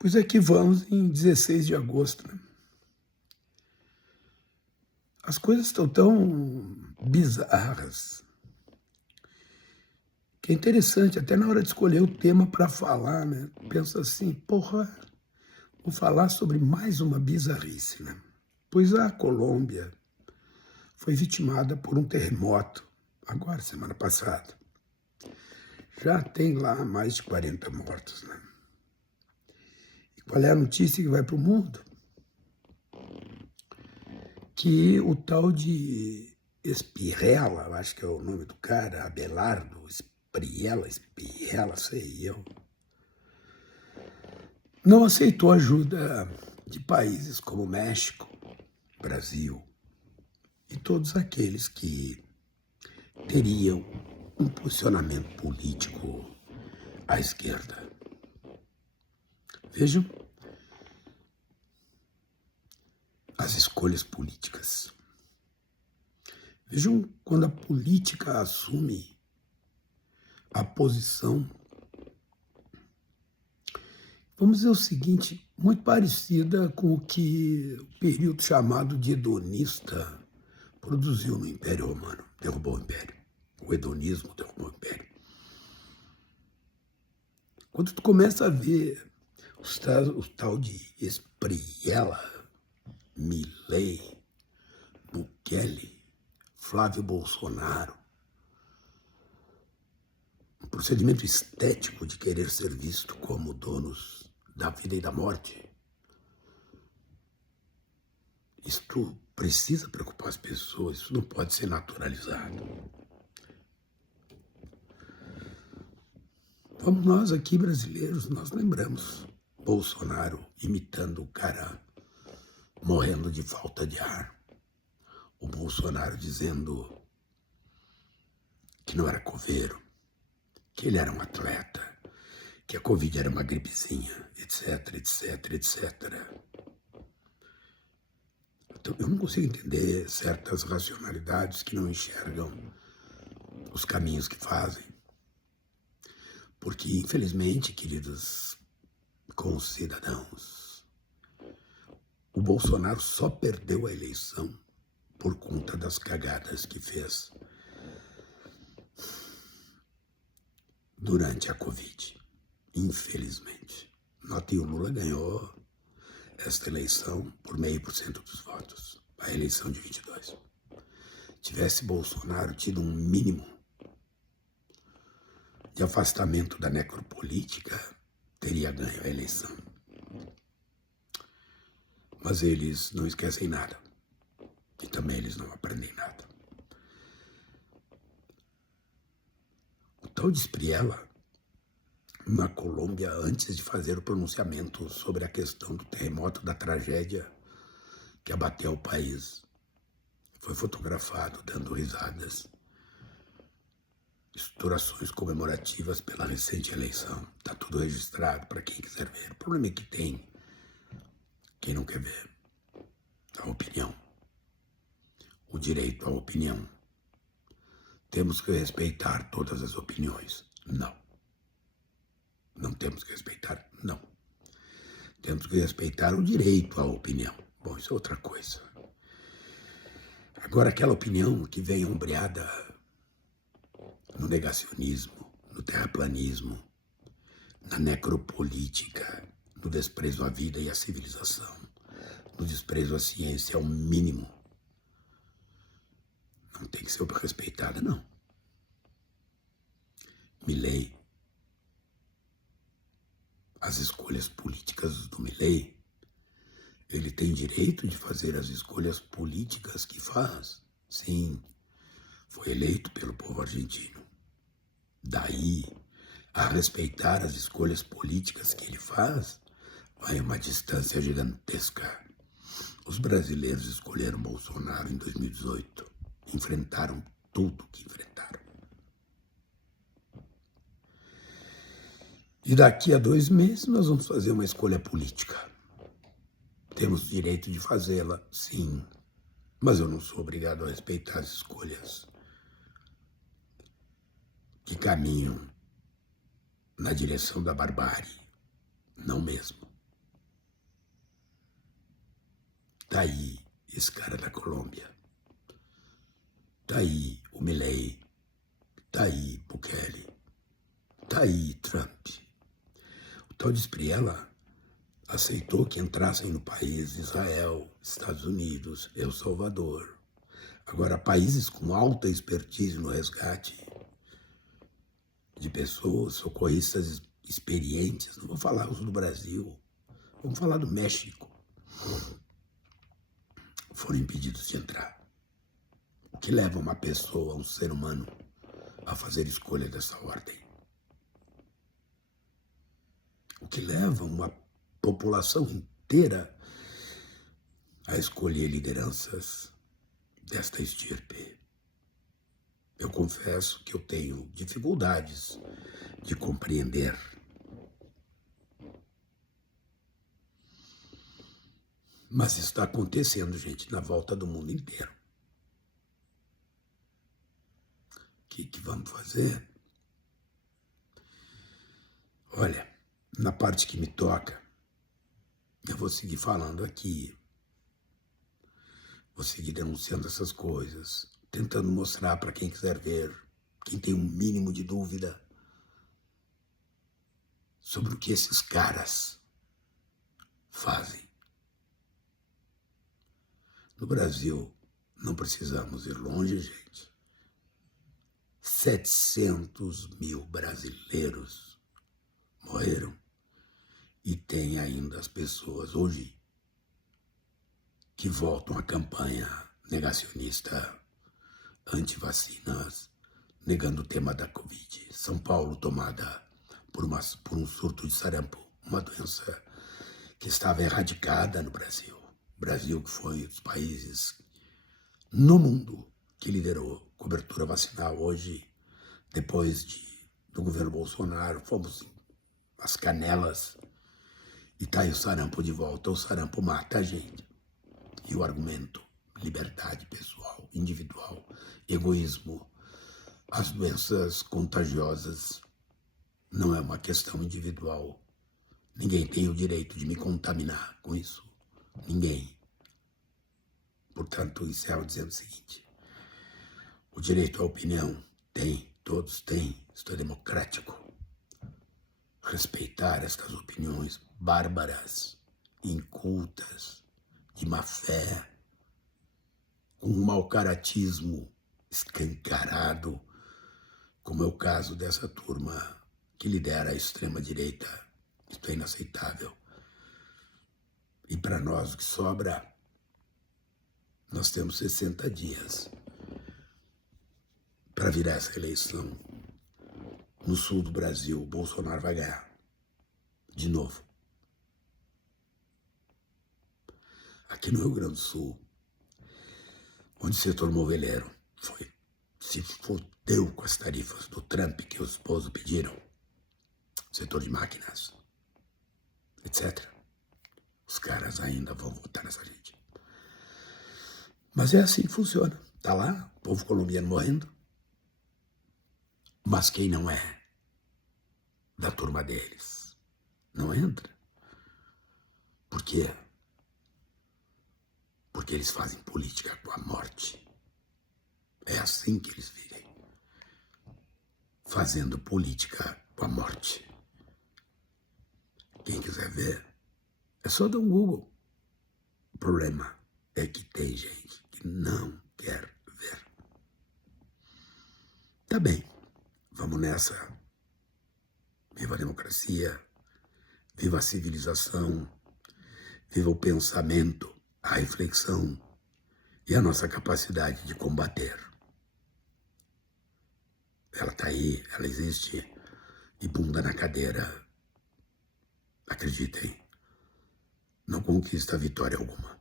Pois é que vamos em 16 de agosto, né? As coisas estão tão bizarras que é interessante, até na hora de escolher o tema para falar, né? Pensa assim, porra, vou falar sobre mais uma bizarrice, né? Pois a Colômbia foi vitimada por um terremoto, agora, semana passada. Já tem lá mais de 40 mortos, né? E qual é a notícia que vai para o mundo? Que o tal de Espirrela, eu acho que é o nome do cara, Abelardo, Espirrela, sei eu, não aceitou ajuda de países como México, Brasil e todos aqueles que teriam um posicionamento político à esquerda. Vejam as escolhas políticas. Vejam quando a política assume a posição, vamos dizer o seguinte, muito parecida com o que o período chamado de hedonista produziu no Império Romano, derrubou o Império. O hedonismo derrubou o Império. Quando tu começa a ver o tal de Espriella, Milei, Bukele, Flávio Bolsonaro, um procedimento estético de querer ser visto como donos da vida e da morte, isto precisa preocupar as pessoas, isso não pode ser naturalizado. Vamos nós aqui, brasileiros, nós lembramos Bolsonaro imitando o cara morrendo de falta de ar. O Bolsonaro dizendo que não era coveiro, que ele era um atleta, que a Covid era uma gripezinha, etc, etc, etc. Então, eu não consigo entender certas racionalidades que não enxergam os caminhos que fazem. Porque, infelizmente, queridos concidadãos, o Bolsonaro só perdeu a eleição por conta das cagadas que fez durante a Covid. Infelizmente. Notem, o Lula ganhou esta eleição por 0,5% dos votos, a eleição de 22. Tivesse Bolsonaro tido um mínimo de afastamento da necropolítica, teria ganho a eleição. Mas eles não esquecem nada. E também eles não aprendem nada. O tal de Espriella, na Colômbia, antes de fazer o pronunciamento sobre a questão do terremoto, da tragédia que abateu o país, foi fotografado dando risadas, estourações comemorativas pela recente eleição. Está tudo registrado para quem quiser ver. O problema é que tem quem não quer ver a opinião, o direito à opinião. Temos que respeitar todas as opiniões. Não. Não temos que respeitar? Não. Temos que respeitar o direito à opinião. Bom, isso é outra coisa. Agora, aquela opinião que vem ombreada no negacionismo, no terraplanismo, na necropolítica, no desprezo à vida e à civilização, no desprezo à ciência, ao mínimo, não tem que ser respeitada, não. Milei, as escolhas políticas do Milei, ele tem direito de fazer as escolhas políticas que faz. Sim, foi eleito pelo povo argentino. Daí, a respeitar as escolhas políticas que ele faz, vai uma distância gigantesca. Os brasileiros escolheram Bolsonaro em 2018. Enfrentaram tudo que enfrentaram. E daqui a 2 meses nós vamos fazer uma escolha política. Temos o direito de fazê-la, sim, mas eu não sou obrigado a respeitar as escolhas que caminham na direção da barbárie. Não mesmo. Tá aí esse cara da Colômbia. Tá aí o Milei. Tá aí Bukele. Tá aí Trump. O tal de Espriella aceitou que entrassem no país Israel, Estados Unidos, El Salvador. Agora, países com alta expertise no resgate de pessoas, socorristas experientes, não vou falar os do Brasil, vamos falar do México, foram impedidos de entrar. O que leva uma pessoa, um ser humano, a fazer escolha dessa ordem? O que leva uma população inteira a escolher lideranças desta estirpe? Eu confesso que eu tenho dificuldades de compreender. Mas está acontecendo, gente, na volta do mundo inteiro. O que vamos fazer? Olha, na parte que me toca, eu vou seguir falando aqui. Vou seguir denunciando essas coisas, tentando mostrar para quem quiser ver, quem tem um mínimo de dúvida sobre o que esses caras fazem. No Brasil, não precisamos ir longe, gente. 700 mil brasileiros morreram. E tem ainda as pessoas hoje que voltam à campanha negacionista, anti-vacinas, negando o tema da Covid. São Paulo tomada por um surto de sarampo, uma doença que estava erradicada no Brasil. O Brasil que foi um dos países no mundo que liderou cobertura vacinal. Hoje, depois do governo Bolsonaro, fomos às canelas e tá aí o sarampo de volta. O sarampo mata a gente. E o argumento, liberdade pessoal, individual, egoísmo, as doenças contagiosas não é uma questão individual. Ninguém tem o direito de me contaminar com isso. Ninguém. Portanto, encerro dizendo o seguinte: o direito à opinião tem, todos têm, isto é democrático. Respeitar estas opiniões bárbaras, incultas, de má fé, com um mau caratismo escancarado, como é o caso dessa turma que lidera a extrema-direita. Isto é inaceitável. E para nós o que sobra, nós temos 60 dias para virar essa eleição. No sul do Brasil, Bolsonaro vai ganhar. De novo. Aqui no Rio Grande do Sul, onde o setor moveleiro se fodeu com as tarifas do Trump que os esposos pediram, setor de máquinas, etc. Os caras ainda vão votar nessa gente. Mas é assim que funciona. Tá lá, o povo colombiano morrendo. Mas quem não é da turma deles não entra. Por quê? Porque eles fazem política com a morte. É assim que eles vivem. Fazendo política com a morte. Quem quiser ver, é só dar um Google. O problema é que tem gente que não quer ver. Tá bem, vamos nessa. Viva a democracia, viva a civilização, viva o pensamento, a reflexão e a nossa capacidade de combater. Ela tá aí, ela existe, e bunda na cadeira, acreditem, não conquista vitória alguma.